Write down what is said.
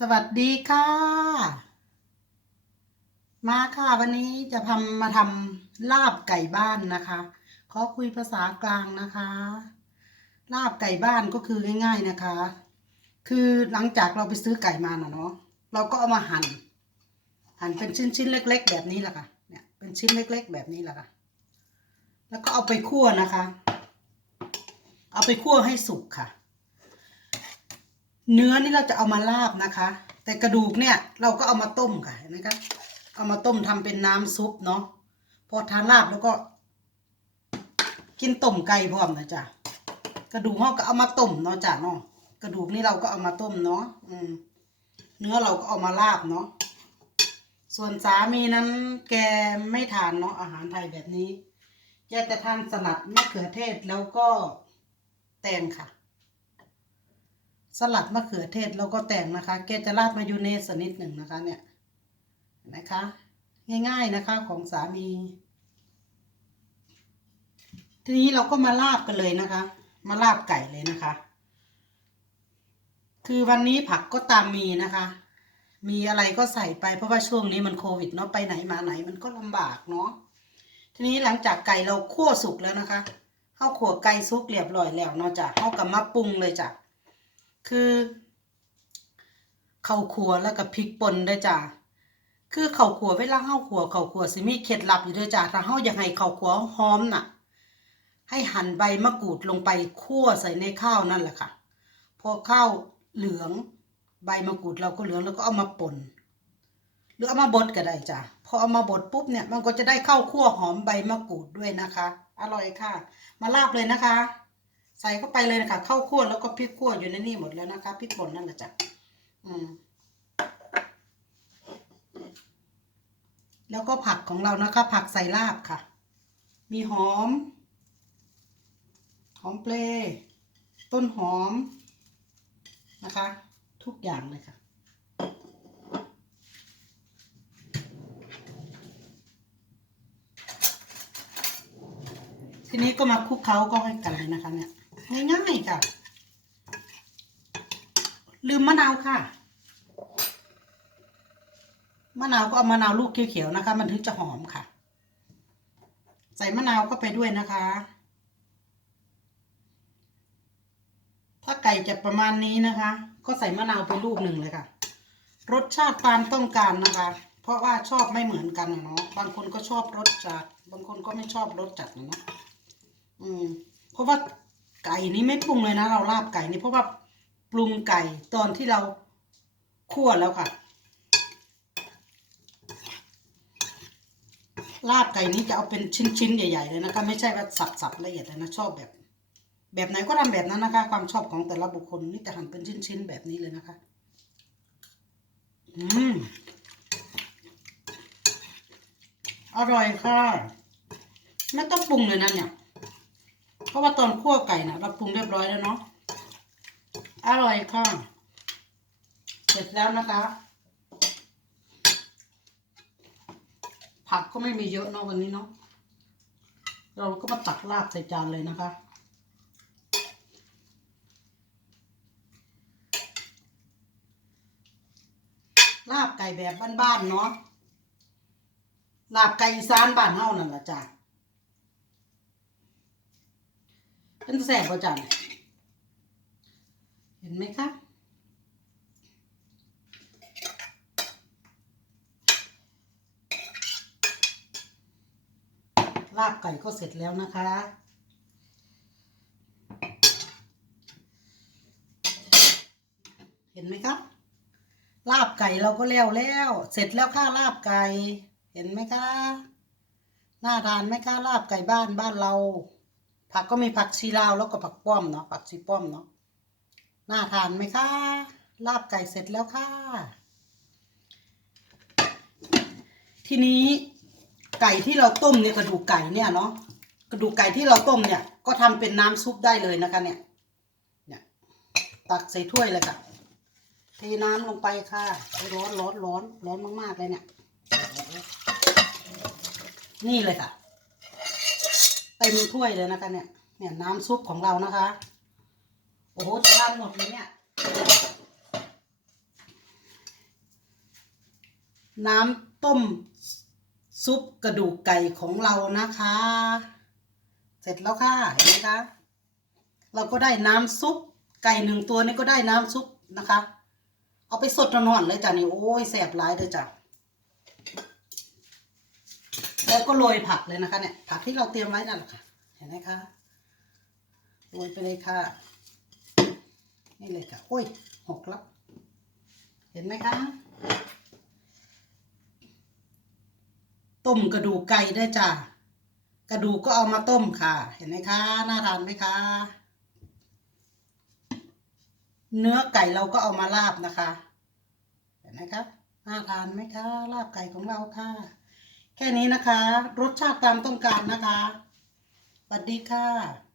สวัสดีค่ะ มาค่ะวันนี้จะทำมาทำลาบไก่บ้านนะคะขอคุยภาษากลางนะคะ ลาบไก่บ้านก็คือง่าย ๆนะคะ คือหลังจากเราไปซื้อไก่มาน่ะเนาะเราก็เอามาหั่นหั่นเป็นชิ้นๆเล็ก ๆ แบบนี้แหละค่ะเนี่ยเป็นชิ้นเล็ก ๆ แบบนี้แหละค่ะ แล้วก็เอาไปคั่วนะคะ เอาไปคั่วให้สุกค่ะ เนื้อนี่เราจะเอามาลาบนะคะ แต่กระดูกเนี่ยเราก็เอามาต้มค่ะเห็นไหมคะเอามาต้มทำเป็นน้ำซุปเนาะพอทานลาบแล้วก็ กินต้มไก่พร้อมนะจ๊ะกระดูกเราก็เอามาต้มเนาะจ้ะเนาะกระดูกนี่เราก็เอามาต้มเนาะอืมเนื้อเราก็เอามาลาบเนาะส่วนสามีนั้นแกไม่ทานเนาะอาหารไทยแบบนี้แกจะทานสลัดมะเขือเทศแล้วก็แตงค่ะ สลัดมะเขือเทศแล้วก็แต่งนะคะ แกจะราดมายองเนสนิดหนึ่งนะคะ เนี่ยนะคะ ง่ายๆนะคะของสามี ทีนี้เราก็มาลาบกันเลยนะคะ มาลาบไก่เลยนะคะ คือวันนี้ผักก็ตามมีนะคะ มีอะไรก็ใส่ไปเพราะว่าช่วงนี้มันโควิดเนาะไปไหนมาไหนมันก็ลำบากเนาะทีนี้หลังจากไก่เราคั่วสุกแล้วนะคะข้าวขัวไก่สุกเรียบร้อยแล้วเนาะจ้ะเข้ากับมาปรุงเลยจ้ะ คือข้าวขัวแล้วก็พริกป่นด้วยจ้ะคือข้าวขัวเวลาเฮาขัวข้าวขัวสิมีเคล็ดลับอยู่ด้วยจ้ะถ้าเฮาอยากให้ข้าวขัวหอมน่ะ ให้หั่นใบมะกรูดลงไปคั่วใส่ในข้าวนั่นแหละค่ะ พอข้าวเหลืองใบมะกรูดเราก็เหลืองแล้วก็เอามาป่นหรือเอามาบดก็ได้จ้ะพอเอามาบดปุ๊บเนี่ยมันก็จะได้ข้าวคั่วหอมใบมะกรูดด้วยนะคะ อร่อยค่ะ มาลาบเลยนะคะ ใส่เข้าไปเลยนะคะข้าวคั่วแล้วก็พริกคั่วอยู่ในนี่หมดแล้วนะคะพริกป่นนั่นแหละจ้ะอืมแล้วก็ผักของเรานะคะ ผักใส่ลาบค่ะ มีหอม หอมเปรย์ต้นหอมนะคะ ทุกอย่างเลยค่ะ ทีนี้ก็มาคลุกเคล้าก็ให้กันเลยนะคะเนี่ย ง่ายๆค่ะ ลืมมะนาวค่ะมะนาวก็เอามะนาวลูกเขียวๆนะคะ มันถึงจะหอมค่ะ ใส่มะนาวเข้าไปด้วยนะคะ ถ้าไก่จะประมาณนี้นะคะ ก็ใส่มะนาวไปลูกหนึ่งเลยค่ะ รสชาติตามต้องการนะคะ เพราะว่าชอบไม่เหมือนกันเนาะบางคนก็ชอบรสจัด บางคนก็ไม่ชอบรสจัดนะเนาะอืมเพราะว่า ไก่นี้ไม่ปรุงเลยนะ เราลาบไก่นี่เพราะว่าปรุงไก่ตอนที่เราคั่วแล้วค่ะ ลาบไก่นี้จะเอาเป็นชิ้นๆใหญ่ๆเลยนะคะ ไม่ใช่ว่าสับๆละเอียดเลยนะชอบแบบ แบบไหนก็ทำแบบนั้นนะคะ ความชอบของแต่ละบุคคลนี่จะทำเป็นชิ้นๆแบบนี้เลยนะคะ อืมอร่อยค่ะไม่ต้องปรุงเลยนะเนี่ย ราะว่าตอนคั่วไก่นะเราปรุงเรียบร้อยแล้วเนาะอร่อยค่ะเสร็จแล้วนะคะ ผักก็ไม่มีเยอะเนาะวันนี้เนาะเราก็มาตักลาบใส่จานเลยนะคะลาบไก่แบบบ้านๆเนาะลาบไก่อีสานบ้านเฮานั่นแหละจ้ะ เป็นแสบป่ะจ้ะเนี่ยเห็นไหมคะลาบไก่ก็เสร็จแล้วนะคะ เห็นไหมครับ ลาบไก่เราก็แล้วแล้ว เสร็จแล้วค่ะลาบไก่ เห็นไหมคะ น่าทานไหมคะลาบไก่บ้านบ้านเรา ผักก็มีผักชีลาวแล้วก็ผักป้อมเนาะผักชีป้อมเนาะน่าทานไหมคะลาบไก่เสร็จแล้วค่ะ ทีนี้ไก่ที่เราต้มเนี่ยกระดูกไก่เนี่ยเนาะกระดูกไก่ที่เราต้มเนี่ย ก็ทำเป็นน้ำซุปได้เลยนะคะเนี่ยเนี่ยตักใส่ถ้วยเลยค่ะเทน้ำลงไปค่ะร้อนร้อนร้อนร้อนมากๆเลยเนี่ยนี่เลยค่ะ เต็มถ้วยเลยนะคะเนี่ยเนี่ยน้ำซุปของเรานะคะ โอ้โหจะทานหมดเลยเนี่ยน้ำต้มซุปกระดูกไก่ของเรานะคะ เสร็จแล้วค่ะเห็นไหมคะเราก็ได้น้ำซุปไก่หนึ่งตัวนี้ก็ได้น้ำซุปนะคะ เอาไปสดนอนเลยจ้ะนี่โอ้ยแสบร้ายเลยจ้ะ แล้วก็โรยผักเลยนะคะเนี่ยผักที่เราเตรียมไว้นั่นแหละค่ะ เห็นไหมคะโรยไปเลยค่ะ นี่เลยค่ะโอ้ยหกแล้วเห็นไหมคะต้มกระดูกไก่ได้จ้ะกระดูกก็เอามาต้มค่ะ เห็นไหมคะน่าทานไหมคะ เนื้อไก่เราก็เอามาลาบนะคะ เห็นไหมคะน่าทานไหมคะลาบไก่ของเราค่ะ แค่นี้นะคะ รสชาติตามต้องการนะคะสวัสดีค่ะ